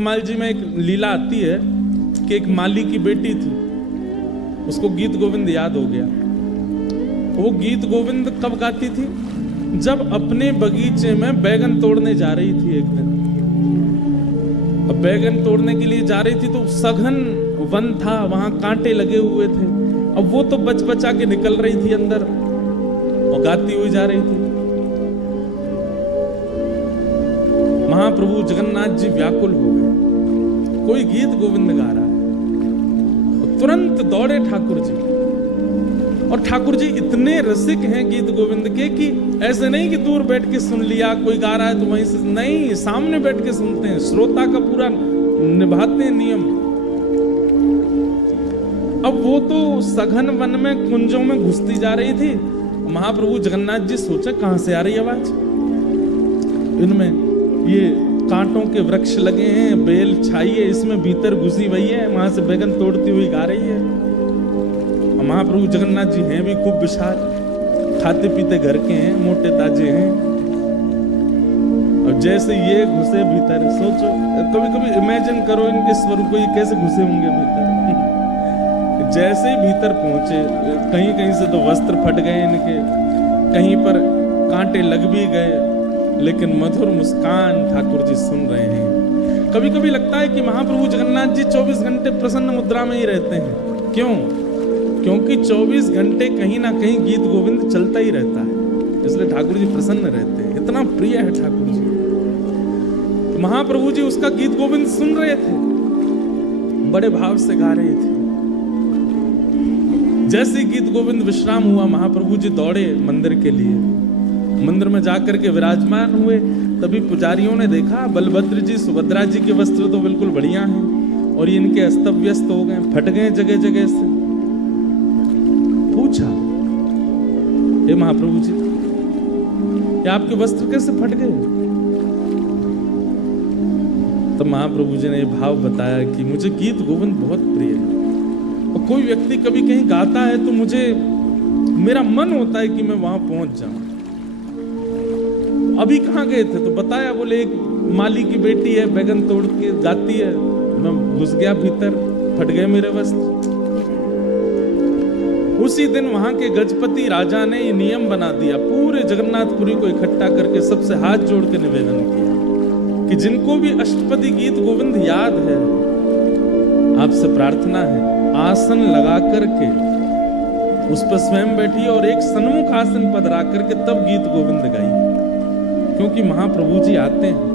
सतमाल जी में एक लीला आती है कि एक माली की बेटी थी, उसको गीत गोविंद याद हो गया। वो गीत गोविंद कब गाती थी? जब अपने बगीचे में बैगन तोड़ने जा रही थी एक दिन। अब बैगन तोड़ने के लिए जा रही थी तो सघन वन था, वहां कांटे लगे हुए थे। अब वो तो बच बचा के निकल रही थी अंदर और गाती हुई जा रही थी। महाप्रभु जगन्नाथ जी व्याकुल हो गए, कोई गीत गोविंद गा रहा है। और तुरंत दौड़े ठाकुर जी, और ठाकुर जी इतने रसिक हैं गीत गोविंद के कि ऐसे नहीं कि दूर बैठ के सुन लिया, कोई गा रहा है तो वहीं से नहीं, सामने बैठ के सुनते हैं, श्रोता का पूरा निभाते हैं नियम। अब वो तो सघन वन में कुंजों में घुसती जा रही थी। महाप्रभु जगन्नाथ जी सोचे कहां से आ रही आवाज, इनमें ये कांटों के वृक्ष लगे हैं, बेल छाई है, इसमें भीतर घुसी हुई है, वहां से बैगन तोड़ती हुई गा रही है। महाप्रभु जगन्नाथ जी हैं भी खूब विशाल, खाते पीते घर के हैं, मोटे ताजे हैं। और जैसे ये घुसे भीतर, सोचो कभी कभी इमेजिन करो इनके स्वरूप को, ये कैसे घुसे होंगे भीतर। जैसे ही भीतर पहुंचे, कहीं कहीं से तो वस्त्र फट गए इनके, कहीं पर कांटे लग भी गए, लेकिन मधुर मुस्कान ठाकुर जी सुन रहे हैं। कभी कभी लगता है कि महाप्रभु जगन्नाथ जी 24 घंटे प्रसन्न मुद्रा में ही रहते हैं। क्यों? क्योंकि 24 घंटे कहीं ना कहीं गीत गोविंद चलता ही रहता है, इसलिए ठाकुर जी प्रसन्न रहते हैं, इतना प्रिय है ठाकुर जी। तो महाप्रभु जी उसका गीत गोविंद सुन रहे थे, बड़े भाव से गा रहे थे। जैसे गीत गोविंद विश्राम हुआ, महाप्रभु जी दौड़े मंदिर के लिए। मंदिर में जाकर के विराजमान हुए, तभी पुजारियों ने देखा बलभद्र जी सुभद्रा जी के वस्त्र तो बिल्कुल बढ़िया हैं और ये इनके अस्त व्यस्त हो गए, फट गए जगह जगह से। पूछा, हे महाप्रभु जी, ये आपके वस्त्र कैसे फट गए? तो महाप्रभु जी ने ये भाव बताया कि मुझे गीत गोविंद बहुत प्रिय है, और कोई व्यक्ति कभी कहीं गाता है तो मुझे, मेरा मन होता है कि मैं वहां पहुंच जाऊं। अभी कहाँ गए थे? तो बताया, बोले एक माली की बेटी है, बैगन तोड़ के गाती है, मैं घुस गया भीतर, फट गए मेरे वस्त्र। उसी दिन वहां के गजपति राजा ने ये नियम बना दिया, पूरे जगन्नाथपुरी को इकट्ठा करके सबसे हाथ जोड़ के निवेदन किया कि जिनको भी अष्टपदी गीत गोविंद याद है, आपसे प्रार्थना है आसन लगा करके उस पर स्वयं बैठिए और एक सन्मुख आसन पर रख करके तब गीत गोविंद गाइए, क्योंकि महाप्रभु जी आते हैं।